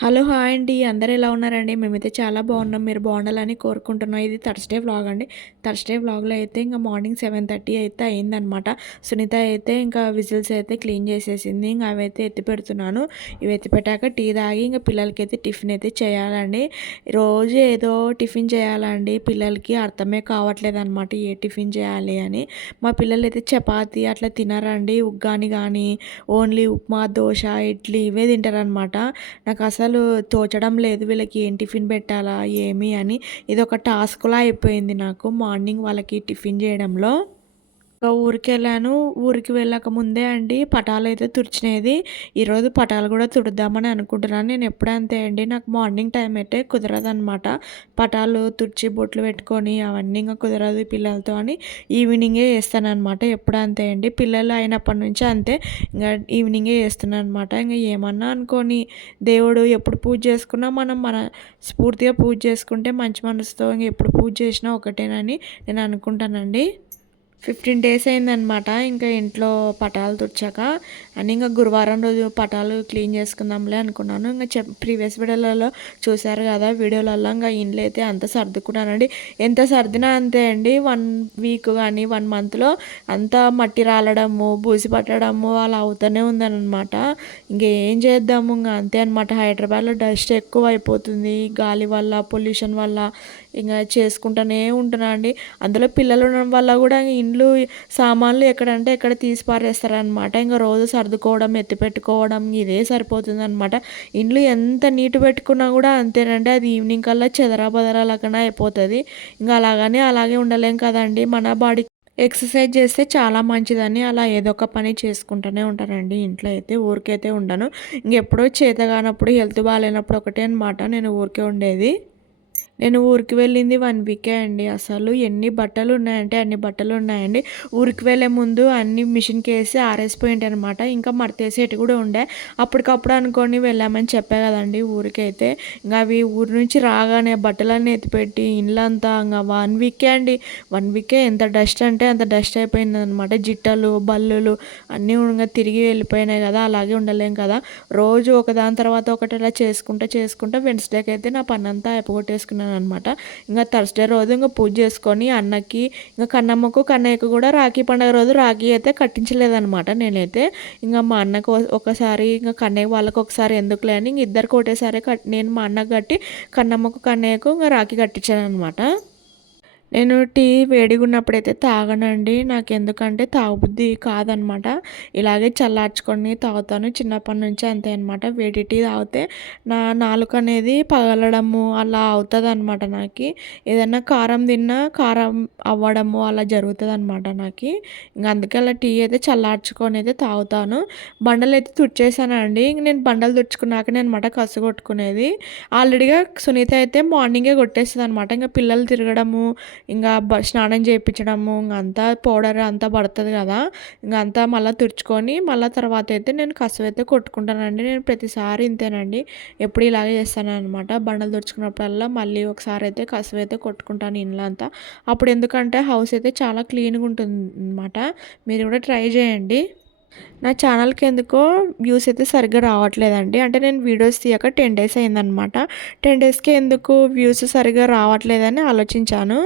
Hello! Hi అండి. అందరూ ఎలా ఉన్నారండి? మేమైతే చాలా బాగున్నాం. మీరు బాగుండాలని కోరుకుంటున్నాం. ఇది థర్స్‌డే వ్లాగ్ అండి. థర్స్‌డే వ్లాగ్‌లో అయితే ఇంక మార్నింగ్ 7:30 అయితే అయిందనమాట. సునీత అయితే ఇంకా విజిల్స్ అయితే క్లీన్ చేసేసింది. ఇంక అవైతే ఎత్తి పెడుతున్నాను. ఇవి ఎత్తి పెట్టాక టీ తాగి ఇంక పిల్లలకైతే టిఫిన్ అయితే చేయాలండి. రోజు ఏదో టిఫిన్ చేయాలండి. పిల్లలకి అర్థమే కావట్లేదనమాట ఏ టిఫిన్ చేయాలి అని. మా పిల్లలైతే చపాతీ అట్లా తినరండి. ఉగ్గాని కానీ, ఓన్లీ ఉప్మా, దోస, ఇడ్లీ ఇవే తింటారనమాట. నాకు అసలు తోచడం లేదు వీళ్ళకి ఏం టిఫిన్ పెట్టాలా ఏమి అని. ఇదొక టాస్క్‌లా అయిపోయింది నాకు మార్నింగ్ వాళ్ళకి టిఫిన్ చేయడంలో. ఇంకా ఊరికెళ్ళాను. ఊరికి వెళ్ళక ముందే అండి పటాలైతే తుడిచినేది. ఈరోజు పటాలు కూడా తుడుద్దామని అనుకుంటున్నాను. నేను ఎప్పుడు అంతే అండి. నాకు మార్నింగ్ టైం అయితే కుదరదనమాట. పటాలు తుడిచి బొట్లు పెట్టుకొని అవన్నీ ఇంక కుదరదు పిల్లలతో అని ఈవినింగే చేస్తాననమాట. ఎప్పుడు అంతే అండి. పిల్లలు అయినప్పటి నుంచి అంతే. ఇంగ ఈవినింగే చేస్తున్నాననమాట. ఇంగ ఏమన్నా అనుకోని దేవుడు ఎప్పుడు పూజ చేసుకున్నా మనం మన స్ఫూర్తిగా పూజ చేసుకుంటే మంచి మనసుతో ఇంగ ఎప్పుడు పూజ చేసినా ఒకటేనని నేను అనుకుంటానండి. 15 డేస్ అయిందనమాట. ఇంకా ఇంట్లో పటాలు తుడిచాక అని ఇంక గురువారం రోజు పటాలు క్లీన్ చేసుకుందాంలే అనుకున్నాను. ఇంక ప్రీవియస్ వీడియోలలో చూశారు కదా! వీడియోలలో ఇంక ఇండ్లు అయితే అంత సర్దుకున్నానండి. ఎంత సర్దినా అంతే అండి. 1 వీక్ కానీ 1 మంత్‌లో అంతా మట్టి రాలడము, బూసి పట్టడము అలా అవుతూనే ఉందనమాట. ఇంకేం చేద్దాము ఇంక అంతే అనమాట. హైదరాబాద్‌లో డస్ట్ ఎక్కువ అయిపోతుంది. గాలి వల్ల, పొల్యూషన్ వల్ల ఇంగ చేసుకుంటూనే ఉంటున్నా అండి. అందులో పిల్లలు ఉండడం వల్ల కూడా ఇండ్లు సామాన్లు ఎక్కడంటే ఎక్కడ తీసి పారేస్తారనమాట. ఇంక రోజు సర్దుకోవడం, ఎత్తిపెట్టుకోవడం ఇదే సరిపోతుందనమాట. ఇండ్లు ఎంత నీట్ పెట్టుకున్నా కూడా అంతేనండి. అది ఈవినింగ్ కల్లా చెదరా లెక్కన అయిపోతది. ఇంక అలాగని అలాగే ఉండలేం కదండీ! మన బాడీ ఎక్సర్సైజ్ చేస్తే చాలా మంచిదని అలా ఏదో ఒక పని చేసుకుంటూనే ఉంటానండి ఇంట్లో అయితే. ఊరికైతే ఉండను. ఇంకెప్పుడో చేతగానప్పుడు, హెల్త్ బాలేనప్పుడు ఒకటే అనమాట నేను ఊరికే ఉండేది. నేను ఊరికి వెళ్ళింది 1 వీకే అండి. అసలు ఎన్ని బట్టలున్నాయంటే అన్ని బట్టలున్నాయండి. ఊరికి వెళ్ళే ముందు అన్నీ మిషన్‌కేసి ఆరేసిపోయింటాయనమాట. ఇంకా మడతేసేటివి కూడా ఉండే. అప్పటికప్పుడు అనుకోని వెళ్ళామని చెప్పా కదండీ ఊరికైతే. ఇంగ అవి ఊరు నుంచి రాగానే బట్టలన్నీ ఎత్తిపెట్టి ఇల్లంతా ఇంగ 1 వీకే అండి. 1 వీకే ఎంత డస్ట్ అంటే అంత డస్ట్ అయిపోయిందనమాట. జిట్టలు, బల్లులు అన్నీ ఇంగ తిరిగి వెళ్ళిపోయినాయి కదా! అలాగే ఉండలేం కదా! రోజు ఒకదాని తర్వాత ఒకటి అలా చేసుకుంటా వెన్స్‌డేకి అయితే నా పనంతా అయిపోగొట్టేసుకున్నాననమాట. ఇంక థర్స్‌డే రోజు ఇంక పూజ చేసుకొని అన్నకి ఇంక కన్నమ్మకు, కన్నయ్యకు కూడా రాఖీ పండుగ రోజు రాఖీ అయితే కట్టించలేదనమాట నేనైతే. ఇంక మా అన్నకు ఒకసారి ఇంక కన్నయ్య వాళ్ళకి ఒకసారి ఎందుకులే అని ఇంక ఇద్దరికి ఒకటేసారి నేను మా అన్నకు కట్టి కన్నమ్మకు, కన్నయ్యకు ఇంక రాఖీ కట్టించాననమాట. నేను టీ వేడిగున్నప్పుడైతే తాగనండి. నాకెందుకంటే తాగబుద్ధి కాదనమాట. ఇలాగే చల్లార్చుకొని తాగుతాను. చిన్నప్పటి నుంచి అంతే అనమాట. వేడి టీ తాగితే నా నాలుకనేది పగలడము అలా అవుతదనమాట నాకి. ఏదన్నా కారం తిన్నా కారం అవ్వడము అలా జరుగుతదనమాట నాకి. ఇంక అందుకే అలా టీ అయితే చల్లార్చుకొని అయితే తాగుతాను. బండలైతే తుడిచేసానండి. ఇంక నేను బండలు తుడుచుకున్నాకనే అనమాట కసు కొట్టుకునేది. ఆల్రెడీగా సునీత అయితే మార్నింగే కొట్టేస్తదనమాట. ఇంక పిల్లలు తిరగడము ఇంకా స్నానం చేయించడము ఇంకంతా పౌడర్ అంతా పడుతుంది కదా! ఇంకంతా మళ్ళీ తుడుచుకొని మళ్ళీ తర్వాత అయితే నేను కసువైతే కొట్టుకుంటానండి. నేను ప్రతిసారి ఇంతేనండి. ఎప్పుడు ఇలాగే చేస్తాననమాట. బండలు తుడుచుకున్నప్పుడల్లా మళ్ళీ ఒకసారి అయితే కసువైతే కొట్టుకుంటాను ఇల్లంతా. అప్పుడు ఎందుకంటే హౌస్ అయితే చాలా క్లీన్‌గా ఉంటుందనమాట. మీరు కూడా ట్రై చేయండి. నా ఛానల్‌కి ఎందుకో వ్యూస్ అయితే సరిగ్గా రావట్లేదండి. అంటే నేను వీడియోస్ తీయక 10 డేస్ అయిందనమాట. 10 డేస్‌కే ఎందుకు వ్యూస్ సరిగ్గా రావట్లేదని ఆలోచించాను.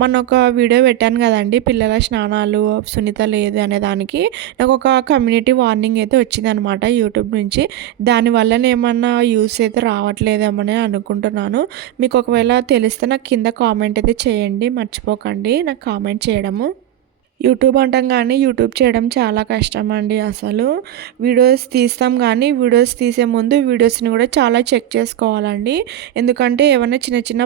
మొన్న ఒక వీడియో పెట్టాను కదండీ! పిల్లల స్నానాలు సునీత లేదు అనే దానికి నాకొక కమ్యూనిటీ వార్నింగ్ అయితే వచ్చిందనమాట యూట్యూబ్ నుంచి. దానివల్లనేమన్నా వ్యూస్ అయితే రావట్లేదేమోనని అనుకుంటున్నాను. మీకు ఒకవేళ తెలిస్తే నాకు కింద కామెంట్ అయితే చేయండి. మర్చిపోకండి నాకు కామెంట్ చేయడము. యూట్యూబ్ అంటాం కానీ యూట్యూబ్ చేయడం చాలా కష్టమండి అసలు. వీడియోస్ తీస్తాం కానీ వీడియోస్ తీసే ముందు వీడియోస్‌ని కూడా చాలా చెక్ చేసుకోవాలండి. ఎందుకంటే ఏవన్నా చిన్న చిన్న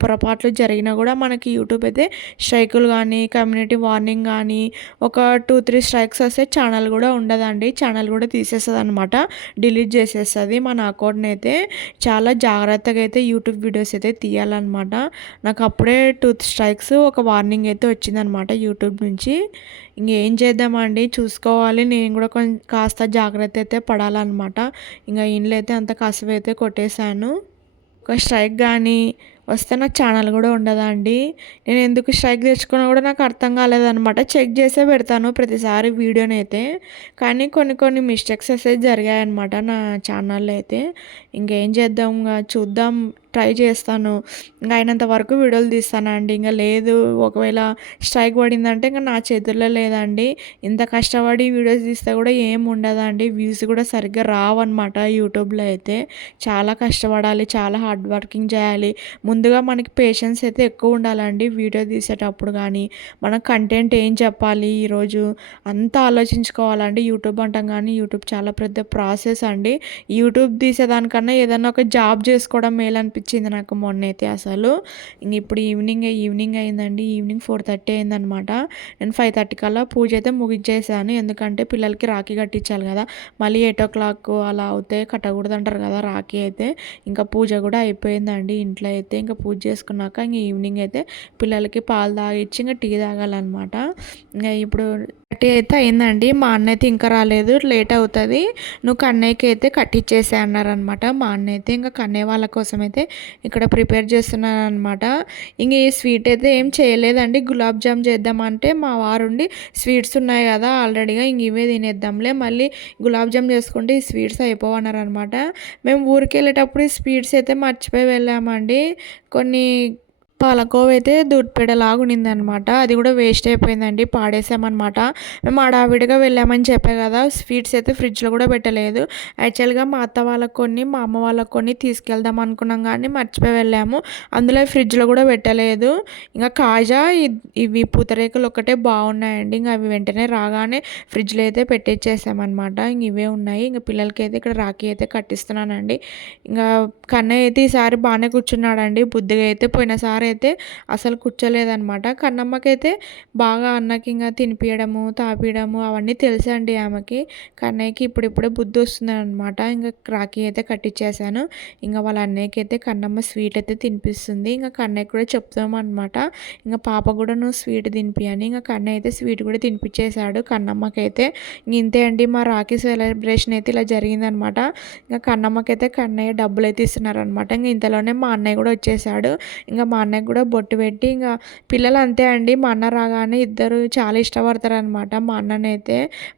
పొరపాట్లు జరిగినా కూడా మనకి యూట్యూబ్ అయితే స్ట్రైకులు కానీ, కమ్యూనిటీ వార్నింగ్ కానీ ఒక 2, 3 స్ట్రైక్స్ వస్తే ఛానల్ కూడా ఉండదండి. ఛానల్ కూడా తీసేస్తదనమాట. డిలీట్ చేసేస్తది మన అకౌంట్‌నైతే. చాలా జాగ్రత్తగా అయితే యూట్యూబ్ వీడియోస్ అయితే తీయాలనమాట. నాకు అప్పుడే 2 స్ట్రైక్స్ ఒక వార్నింగ్ అయితే వచ్చిందనమాట యూట్యూబ్ నుంచి. ఇంకేం చేద్దామండి చూసుకోవాలి. నేను కూడా కాస్త జాగ్రత్త అయితే పడాలనమాట. ఇంక ఇండ్లయితే అంత కసువైతే కొట్టేశాను. ఒక స్ట్రైక్ గానీ, వస్తే నాకు ఛానల్ కూడా ఉండదా అండి? నేను ఎందుకు స్ట్రైక్ తెచ్చుకున్నా కూడా నాకు అర్థం కాలేదనమాట. చెక్ చేసే పెడతాను ప్రతిసారి వీడియోనైతే. కానీ కొన్ని కొన్ని మిస్టేక్స్ అయితే జరిగాయన్నమాట నా ఛానల్‌లో అయితే. ఇంకేం చేద్దాం చూద్దాం, ట్రై చేస్తాను. అయినంత వరకు వీడియోలు తీస్తానండి. లేదు ఒకవేళ స్ట్రైక్ పడిందంటే నా చేతుల్లో లేదండి. ఇంత కష్టపడి వీడియోస్ తీస్తే కూడా ఏం ఉండదండి. వ్యూస్ కూడా సరిగ్గా రావన్నమాట యూట్యూబ్‌లో అయితే. చాలా కష్టపడాలి, చాలా హార్డ్ వర్కింగ్ చేయాలి. ముందుగా మనకి పేషెన్స్ అయితే ఎక్కువ ఉండాలండి వీడియో తీసేటప్పుడు కానీ, మన కంటెంట్ ఏం చెప్పాలి ఈరోజు అంతా ఆలోచించుకోవాలండి. యూట్యూబ్ అంటాం కానీ యూట్యూబ్ చాలా పెద్ద ప్రాసెస్ అండి. యూట్యూబ్ తీసేదానికన్నా ఏదన్నా ఒక జాబ్ చేసుకోవడం మేలనిపించింది నాకు మొన్నైతే అసలు. ఇప్పుడు ఈవినింగ్ అయిందండి. ఈవినింగ్ 4:30 అయిందనమాట. నేను 5:30 కల్లా పూజ అయితే ముగించేసాను. ఎందుకంటే పిల్లలకి రాఖీ కట్టించాలి కదా! మళ్ళీ 8:00 అలా అవుతే కట్టకూడదు అంటారు కదా రాఖీ అయితే. ఇంకా పూజ కూడా అయిపోయిందండి ఇంట్లో అయితే. ఇంకా పూజ చేసుకున్నాక ఈవినింగ్ అయితే పిల్లలకి పాలు తాగిచ్చి ఇంకా టీ తాగాలన్నమాట. ఇప్పుడు 30 అయితే అయిందండి. మా అన్న అయితే ఇంకా రాలేదు, లేట్ అవుతుంది, నువ్వు కన్నయ్యకి అయితే కట్టించేసే అన్నారనమాట. మా అన్న అయితే ఇంకా కన్నయ్య వాళ్ళ కోసం అయితే ఇక్కడ ప్రిపేర్ చేస్తున్నాను అనమాట. ఇంక ఈ స్వీట్ అయితే ఏం చేయలేదండి. గులాబ్ జామ్ చేద్దామంటే మా వారుండి స్వీట్స్ ఉన్నాయి కదా ఆల్రెడీగా, ఇంక ఇవే తినేద్దాంలే, మళ్ళీ గులాబ్ జామ్ చేసుకుంటే ఈ స్వీట్స్ అయిపోవన్నారనమాట. మేము ఊరికి వెళ్ళేటప్పుడు ఈ స్వీట్స్ అయితే మర్చిపోయి వెళ్ళామండి. కొన్ని పాలకోవ అయితే దూద్‌పేడలాగా ఉండిందనమాట. అది కూడా వేస్ట్ అయిపోయిందండి, పాడేసామనమాట. మేము హడావిడిగా వెళ్ళామని చెప్పా కదా! స్వీట్స్ అయితే ఫ్రిడ్జ్‌లో కూడా పెట్టలేదు. యాక్చువల్‌గా మా అత్త వాళ్ళకి కొన్ని, మా అమ్మ వాళ్ళకి కొన్ని తీసుకెళ్దాం అనుకున్నాం కానీ మర్చిపోయి వెళ్ళాము. అందులో ఫ్రిడ్జ్‌లో కూడా పెట్టలేదు. ఇంకా కాజా ఇవి పూతరేకులు ఒక్కటే బాగున్నాయండి. ఇంక అవి వెంటనే రాగానే ఫ్రిడ్జ్‌లో అయితే పెట్టించేసామనమాట. ఇంక ఇవే ఉన్నాయి. ఇంక పిల్లలకైతే ఇక్కడ రాఖీ అయితే కట్టిస్తున్నానండి. ఇంకా కన్నయ్య అయితే ఈసారి బాగానే కూర్చున్నాడండి. బుద్ధిగా అయితే పోయినసారి అయితే అసలు కూర్చోలేదనమాట. కన్నమ్మకైతే బాగా అన్నకి ఇంకా తినిపియడము, తాపియడము అవన్నీ తెలుసండి ఆమెకి. కన్నయ్యకి ఇప్పుడిప్పుడే బుద్ధి వస్తుందనమాట. ఇంకా రాఖీ అయితే కట్టించేసాను. ఇంకా వాళ్ళ అన్నయ్యకి అయితే కన్నమ్మ స్వీట్ అయితే తినిపిస్తుంది. ఇంకా కన్నయ్య కూడా చెప్తామన్నమాట, ఇంకా పాప కూడా నువ్వు స్వీట్ తినిపి అని. ఇంకా కన్నయ్య అయితే స్వీట్ కూడా తినిపించేశాడు కన్నమ్మకైతే. ఇంతే అండి మా రాఖీ సెలబ్రేషన్ అయితే ఇలా జరిగిందనమాట. ఇంకా కన్నమ్మకైతే కన్నయ్య డబ్బులు అయితే ఇస్తున్నారనమాట. ఇంకా ఇంతలోనే మా అన్నయ్య కూడా వచ్చేసాడు. ఇంకా మా అన్నయ్య కూడా బొట్టు పెట్టి, ఇంకా పిల్లలు అంతే అండి, మా అన్న రాగానే ఇద్దరు చాలా ఇష్టపడతారనమాట. మా అన్ననైతే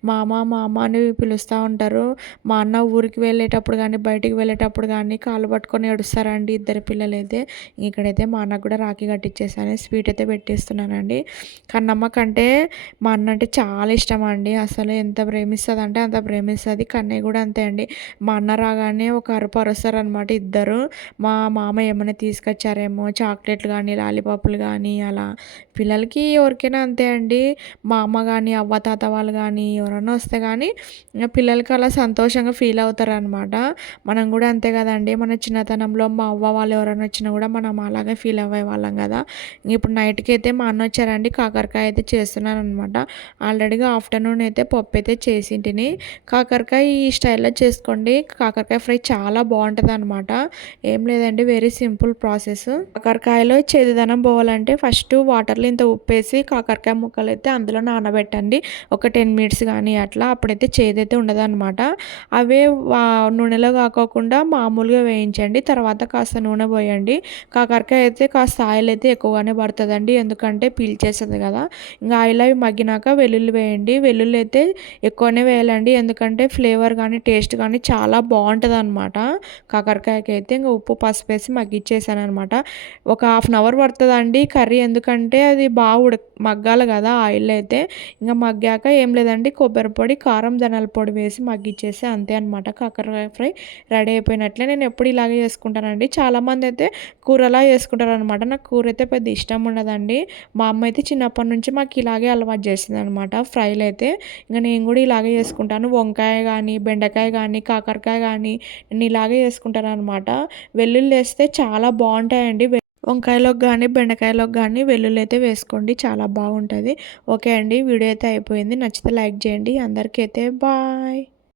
మామ మామ అని పిలుస్తూ ఉంటారు. మా అన్న ఊరికి వెళ్ళేటప్పుడు కానీ, బయటికి వెళ్ళేటప్పుడు కానీ కాళ్ళు పట్టుకొని ఏడుస్తారండి ఇద్దరు పిల్లలైతే. ఇక్కడైతే మా అన్నకు కూడా రాఖీ కట్టించేసాను, స్వీట్ అయితే పెట్టేస్తున్నానండి. కన్నమ్మ కంటే మా అన్న అంటే చాలా ఇష్టం అండి. అసలు ఎంత ప్రేమిస్తుంది అంటే అంత ప్రేమిస్తుంది. కన్నయ్య కూడా అంతే అండి. మా అన్న రాగానే ఒక అరుపు అరుస్తారనమాట ఇద్దరు. మా మామ ఏమైనా తీసుకొచ్చారేమో చాక్లెట్లు కానీ, లాలీపాపులు కానీ అలా. పిల్లలకి ఎవరికైనా అంతే అండి. మా అమ్మ కానీ, అవ్వ తాత వాళ్ళు కానీ ఎవరైనా వస్తే కానీ పిల్లలకి అలా సంతోషంగా ఫీల్ అవుతారనమాట. మనం కూడా అంతే కదండి. మన చిన్నతనంలో మా అవ్వ వాళ్ళు ఎవరైనా వచ్చినా కూడా మనం అలాగే ఫీల్ అవ్వేవాళ్ళం కదా. ఇప్పుడు నైట్కి అయితే మా అన్న వచ్చారండి, కాకరకాయ అయితే చేస్తున్నాను అనమాట. ఆల్రెడీగా ఆఫ్టర్నూన్ అయితే పప్పు అయితే చేసింటిని. కాకరకాయ ఈ స్టైల్లో చేసుకోండి. కాకరకాయ ఫ్రై చాలా బాగుంటుంది అనమాట. ఏం లేదండి, వెరీ సింపుల్ ప్రాసెస్. కాకరకాయలో చేదుదనం పోవాలంటే ఫస్ట్ వాటర్లో ఇంత ఉప్పేసి కాకరకాయ ముక్కలు అయితే అందులో నానబెట్టండి ఒక 10 మినిట్స్ కానీ అట్లా. అప్పుడైతే చేదైతే ఉండదన్నమాట. అవే నూనెలో కాకోకుండా మామూలుగా వేయించండి. తర్వాత కాస్త నూనె పోయండి. కాకరకాయ అయితే కాస్త ఆయిల్ అయితే ఎక్కువగానే పడుతుందండి, ఎందుకంటే పీల్చేస్తుంది కదా. ఇంకా ఆయిల్ అవి మగ్గినాక వెల్లుల్లి వేయండి. వెల్లుల్లి అయితే ఎక్కువనే వేయాలండి, ఎందుకంటే ఫ్లేవర్ కానీ టేస్ట్ కానీ చాలా బాగుంటుంది అనమాట కాకరకాయకి అయితే. ఇంకా ఉప్పు పసుపు వేసి మగ్గిచ్చేసాను అనమాట. ఒక హాఫ్ అన్ అవర్ పడుతుందండి కర్రీ, ఎందుకంటే అది బాగా మగ్గాలి కదా ఆయిల్ అయితే. ఇంకా మగ్గాక ఏం లేదండి, కొబ్బరి పొడి, కారం, ధనియాల పొడి వేసి మగ్గిచ్చేసి అంతే అనమాట. కాకరకాయ ఫ్రై రెడీ అయిపోయినట్లే. నేను ఎప్పుడు ఇలాగే చేసుకుంటానండి. చాలామంది అయితే కూరలా చేసుకుంటారు అనమాట. నాకు కూర అయితే పెద్ద ఇష్టం ఉండదండి. మా అమ్మ అయితే చిన్నప్పటి నుంచి మాకు ఇలాగే అలవాటు చేసింది అనమాట ఫ్రైలు అయితే. ఇంకా నేను కూడా ఇలాగే చేసుకుంటాను. వంకాయ కానీ, బెండకాయ కానీ, కాకరకాయ కానీ నేను ఇలాగే చేసుకుంటాను అనమాట. వెల్లుల్లి వేస్తే చాలా బాగుంటాయండి. వంకాయలోకి కానీ, బెండకాయలోకి కానీ వెల్లుల్లి అయితే వేసుకోండి, చాలా బాగుంటుంది. ఓకే అండి, వీడియో అయితే అయిపోయింది. నచ్చితే లైక్ చేయండి. అందరికీ అయితే బాయ్.